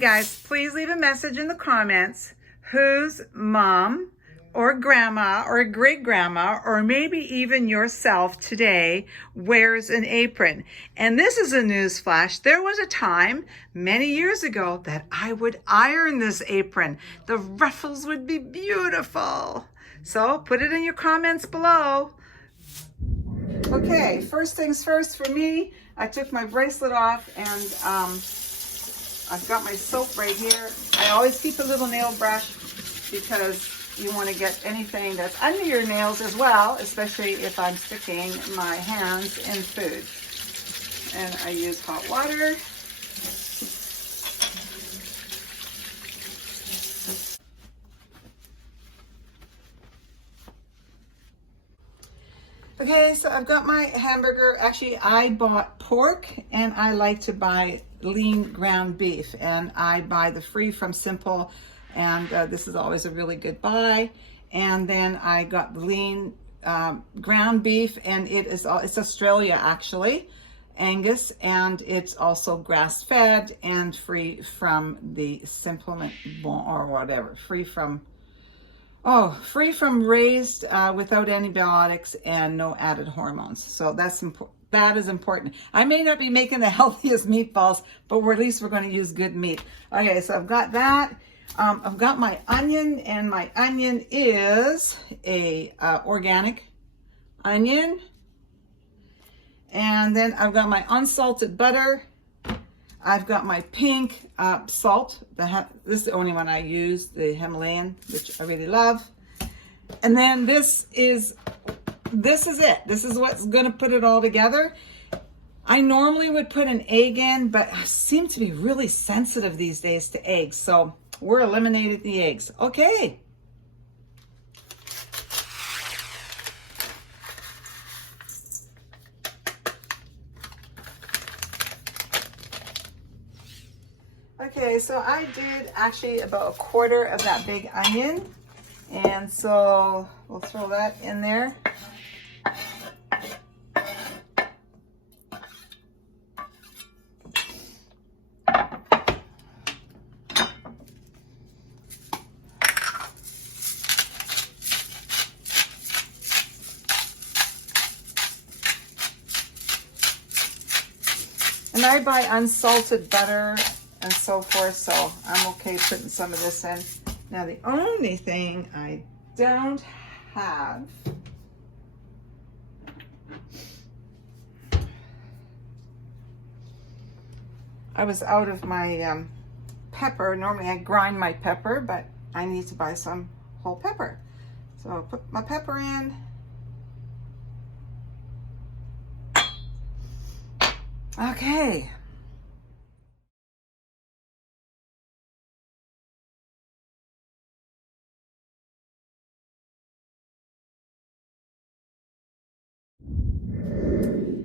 Guys, please leave a message in the comments whose mom or grandma or great grandma or maybe even yourself today wears an apron. And this is a news flash. There was a time many years ago that I would iron this apron. The ruffles would be beautiful. So put it in your comments below. Okay, first things first for me, I took my bracelet off and I've got my soap right here. I always keep a little nail brush because you want to get anything that's under your nails as well, especially if I'm sticking my hands in food. And I use hot water. Okay, so I've got my hamburger. Actually, I bought pork and I like to buy lean ground beef, and I buy the free from Simple, and this is always a really good buy. And then I got the lean ground beef, and it's Australia actually, Angus, and it's also grass fed and free from the supplement or whatever, free from raised without antibiotics and no added hormones. So that is important. I may not be making the healthiest meatballs, but at least we're going to use good meat. Okay, so I've got that. I've got my onion, and my onion is a organic onion. And then I've got my unsalted butter. I've got my pink salt. This is the only one I use, the Himalayan, which I really love. And then this is it. This is what's going to put it all together. I normally would put an egg in, but I seem to be really sensitive these days to eggs. So we're eliminating the eggs. Okay. Okay, so I did actually about a quarter of that big onion. And so we'll throw that in there. And I buy unsalted butter and so forth, so I'm okay putting some of this in. Now the only thing I don't have I was out of my pepper. Normally I grind my pepper, but I need to buy some whole pepper. So I'll put my pepper in. Okay.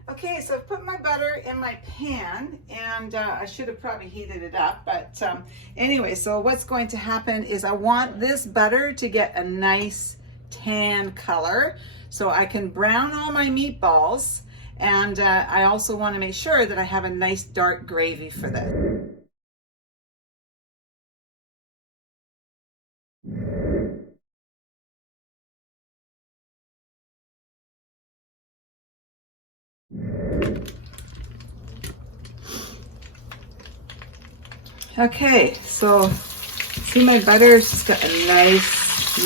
Okay, so I've put my butter in my pan, and I should have probably heated it up, but anyway, so what's going to happen is I want this butter to get a nice tan color so I can brown all my meatballs, and I also want to make sure that I have a nice dark gravy for that. Okay, so see my butter's just got a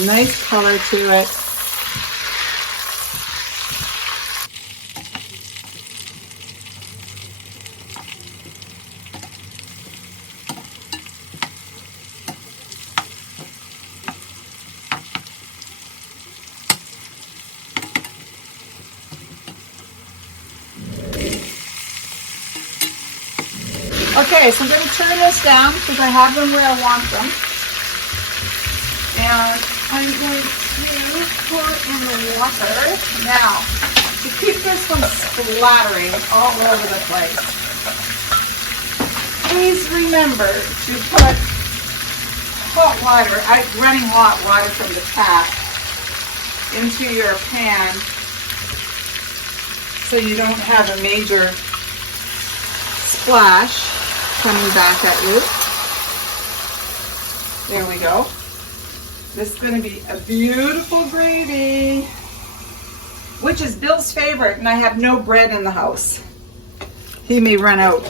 nice color to it. Okay, so I'm going to turn this down because I have them where I want them. And I'm going to pour in the water. Now, to keep this from splattering all over the place, please remember to put hot water, running hot water from the tap, into your pan so you don't have a major splash coming back at you. There we go. This is going to be a beautiful gravy, which is Bill's favorite, and I have no bread in the house. He may run out.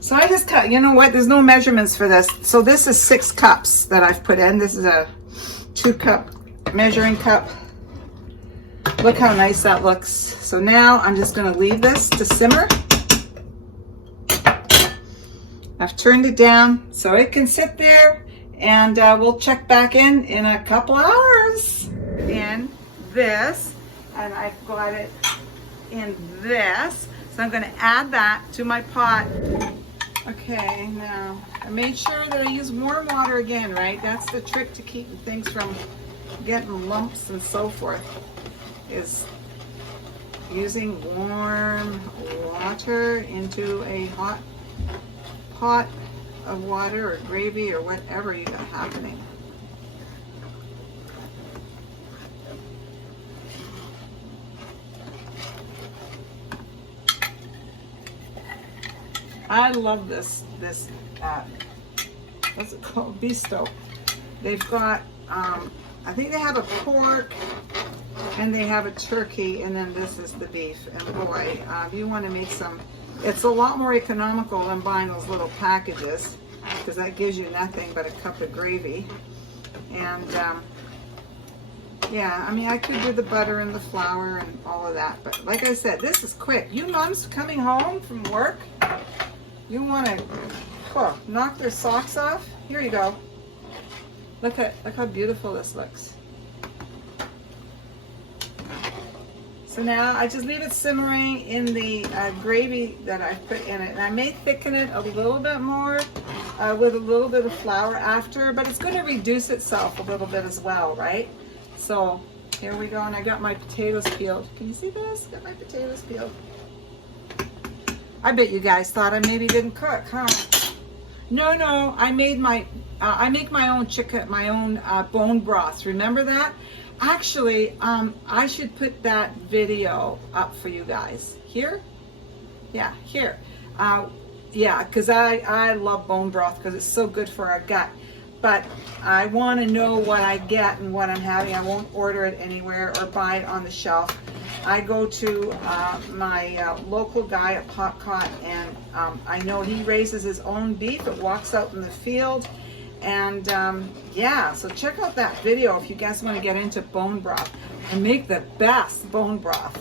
So I just cut, you know what, there's no measurements for this. So this is 6 cups that I've put in. This is a 2-cup measuring cup. Look how nice that looks. So now I'm just gonna leave this to simmer. I've turned it down so it can sit there, and we'll check back in a couple hours. In this, and I've got it in this. So I'm gonna add that to my pot. Okay, now I made sure that I use warm water again, right? That's the trick to keeping things from getting lumps and so forth, is using warm water into a hot pot of water or gravy or whatever you got happening. I love this what's it called? Bistro. They've got, I think they have a pork and they have a turkey, and then this is the beef. And boy, if you want to make some, it's a lot more economical than buying those little packages, because that gives you nothing but a cup of gravy. And yeah, I mean, I could do the butter and the flour and all of that, but like I said, this is quick. You moms coming home from work, you want to knock their socks off? Here you go. Look how beautiful this looks. So now I just leave it simmering in the gravy that I put in it. And I may thicken it a little bit more with a little bit of flour after, but it's going to reduce itself a little bit as well, right? So here we go, and I got my potatoes peeled. Can you see this? Got my potatoes peeled. I bet you guys thought I maybe didn't cook, huh? No, I made my, I make my own chicken, my own bone broth. Remember that? Actually, I should put that video up for you guys. Here? Yeah, here. Yeah, because I love bone broth because it's so good for our gut. But I want to know what I get and what I'm having. I won't order it anywhere or buy it on the shelf. I go to my local guy at Popcot, and I know he raises his own beef. It walks out in the field. And yeah, so check out that video if you guys want to get into bone broth and make the best bone broth.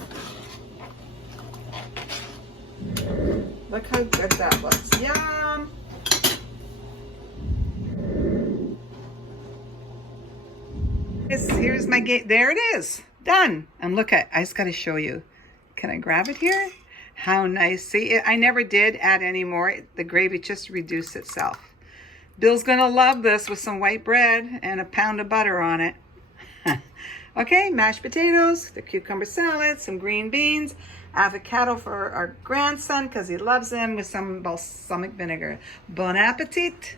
Look how good that looks. Yum! Here's my gate. There it is. Done. And look at, I just got to show you. Can I grab it here? How nice. See, I never did add any more. The gravy just reduced itself. Bill's going to love this with some white bread and a pound of butter on it. Okay, mashed potatoes, the cucumber salad, some green beans, avocado for our grandson because he loves them, with some balsamic vinegar. Bon appetit!